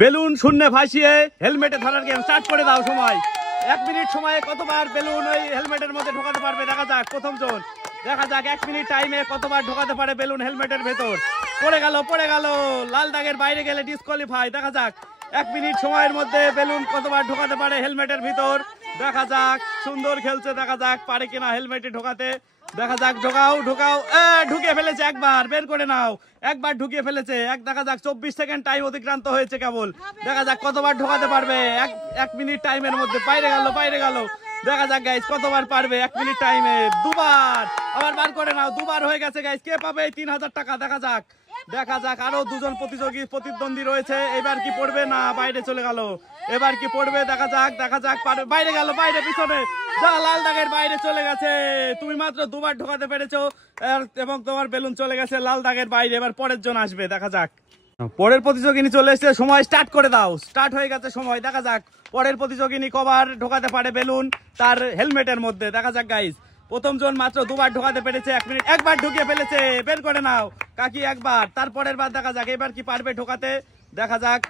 Balloon শূন্যে ভাসিয়ে হেলমেটে ধরার গেম স্টার্ট করে দাও। সময় 1 মিনিট সময়ে কতবার বেলুন ওই হেলমেটের মধ্যে ঢোকাতে পারবে দেখা যাক। প্রথম জন দেখা যাক 1 মিনিট টাইমে কতবার ঢোকাতে পারে বেলুন হেলমেটের ভেতর। পড়ে গেল লাল দাগের বাইরে গেলে ডিসকোয়ালিফাই। দেখা যাক 1 মিনিট সময়ের মধ্যে বেলুন কতবার ঢোকাতে পারে হেলমেটের ভিতর। দেখা যাক সুন্দর খেলছে, দেখা যাক পারে কিনা হেলমেটে ঢোকাতে। দেখা যাক ঢোকাও ঢুকিয়ে ফেলেছে, একবার বের করে নাও, একবার ঢুকিয়ে ফেলেছে। দেখা যাক 24 সেকেন্ড টাইম অতিক্রান্ত হয়েছে কেবল। দেখা যাক কতবার ঢোকাতে পারবে 1 মিনিট টাইমের মধ্যে। বাইরে গেল। দেখা যাক গাইস কতবার পারবে 1 মিনিট টাইমে। দুবার, আবার বার করে নাও, দুবার হয়ে গেছে গাইস। কে পাবে 3000 টাকা? দেখা যাক আরো দুজন প্রতিদ্বন্দ্বী রয়েছে। এবার কি পড়বে? না, বাইরে চলে গেল। এবার কি পড়বে? দেখা যাক পারবে। বাইরে গেল, বাইরে পিছনে যা লাল দাগের বাইরে চলে গেছে। তুমি মাত্র দুবার ঢোকাতে পেরেছো এবং তোমার বেলুন চলে গেছে লাল দাগের বাইরে। এবার পরের জন আসবে, দেখা যাক। পরের প্রতিযোগিনী চলে এসেছে, সময় স্টার্ট করে দাও। স্টার্ট হয়ে গেছে সময়। দেখা যাক পরের প্রতিযোগিনী কবার ঢোকাতে পারে বেলুন তার হেলমেটের মধ্যে। দেখা যাক গাইস, প্রথম জন মাত্র দুবার ঢোকাতে পেরেছে 1 মিনিট। একবার ঢুকিয়ে ফেলেছে, বের করে নাও কাকি একবার। তারপরের বার দেখা যাক এবার কি পারবে ঢোকাতে। দেখা যাক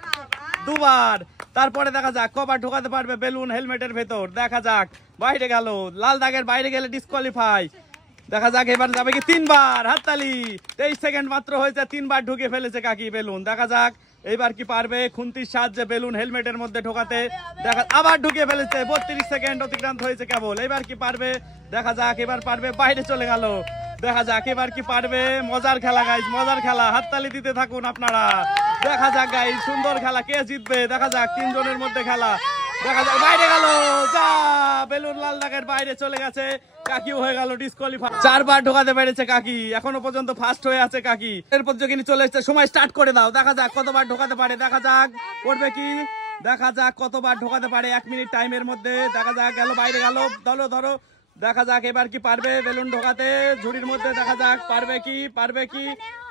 দুবার। তারপরে দেখা যাক কবার ঢোকাতে পারবে বেলুন হেলমেটের ভেতর। দেখা যাক বাইরে গেল, লাল দাগের বাইরে গেলে ডিসকোয়ালিফাই। দেখা যাক এবার যাবে কি 3বার। হাততালি। 23 সেকেন্ড মাত্র হয়েছে, 3বার ঢুকিয়ে ফেলেছে কাকি বেলুন। দেখা যাক এইবার কি পারবে খুন্তির সাহায্যে বেলুন হেলমেটের মধ্যে ঢোকাতে। দেখা আবার ঢুকিয়ে ফেলেছে, 32 সেকেন্ড অতিক্রান্ত হয়েছে কেবল। এবার কি পারবে? দেখা যাক এবার পারবে, বাইরে চলে গেল। দেখা যাক এবার কি পারবে। মজার খেলা গাইজ, মজার খেলা, হাততালি দিতে থাকুন আপনারা। দেখা যাক গাইজ সুন্দর খেলা, কে জিতবে দেখা যাক। 3 জনের মধ্যে খেলা। দেখা যাক বাইরে গেল, যা বেলুন লাল দাগের বাইরে চলে গেছে। কাকিও হয়ে গেল ডিসকোয়ালিফাই। 4বার ঢোকাতে পেরেছে কাকি, এখনো পর্যন্ত ফার্স্ট হয়ে আছে কাকি। এর প্রতিযোগিনী চলে এসেছে, সময় স্টার্ট করে দাও। দেখা যাক কতবার ঢোকাতে পারে। দেখা যাক করবে কি। দেখা যাক কতবার ঢোকাতে পারে 1 মিনিট টাইমের মধ্যে। দেখা যাক গেল, বাইরে গেল, ধরো। দেখা যাক এবার কি পারবে বেলুন ঢোকাতে ঝুড়ির মধ্যে। দেখা যাক পারবে কি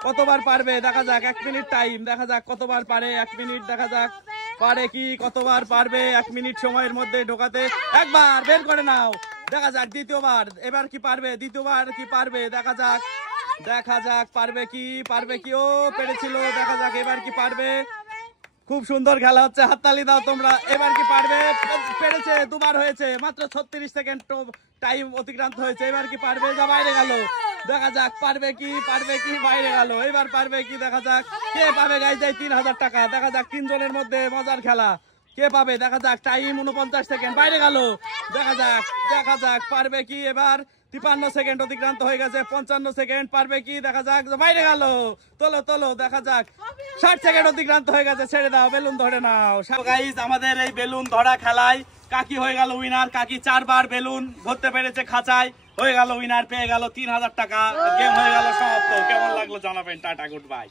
কতবার পারবে। দেখা যাক 1 মিনিট টাইম। দেখা যাক কতবার পারে 1 মিনিট। দেখা যাক পারে কি কতবার পারবে 1 মিনিট সময়ের মধ্যে ঢোকাতে। একবার, বের করে নাও। দেখা যাক দ্বিতীয়বার এবার কি পারবে। দ্বিতীয়বার কি পারবে। দেখা যাক পারবে কি ও পেরেছিল। দেখা যাক এবার কি পারবে। খুব সুন্দর খেলা হচ্ছে, হাততালি দাও তোমরা। এবার কি পারবে? পেরেছে, দুবার হয়েছে, মাত্র 36 সেকেন্ড টাইম অতিক্রান্ত হয়েছে। এবার কি পারবে? যা বাইরে গেল। দেখা যাক পারবে কি বাইরে গেল। এবার পারবে কি? দেখা যাক কে পাবে গাইজ 3000 টাকা। দেখা যাক 3 জনের মধ্যে মজার খেলা, কে পাবে। দেখা যাক টাইম 49 সেকেন্ড, বাইরে গেল। দেখা যাক পারবে কি এবার। 53 সেকেন্ড অতিক্রান্ত হয়ে গেছে, 55 সেকেন্ড, পারবে কি? দেখা যাক বাইরে গেল। তোলো। দেখা যাক 60 সেকেন্ড অতিক্রান্ত হয়ে গেছে, ছেড়ে দাও, বেলুন ধরে নাও। গাইজ আমাদের এই বেলুন ধরা খেলায় কাকি হয়ে গেল উইনার। কাকি 4বার বেলুন ধরতে পেরেছে খাঁচায়, হয়ে গেল উইনার, পেয়ে গেল 3000 টাকা। গেম হয়ে গেল সমাপ্ত। কেমন লাগলো জানাবেন। Tata, good bye.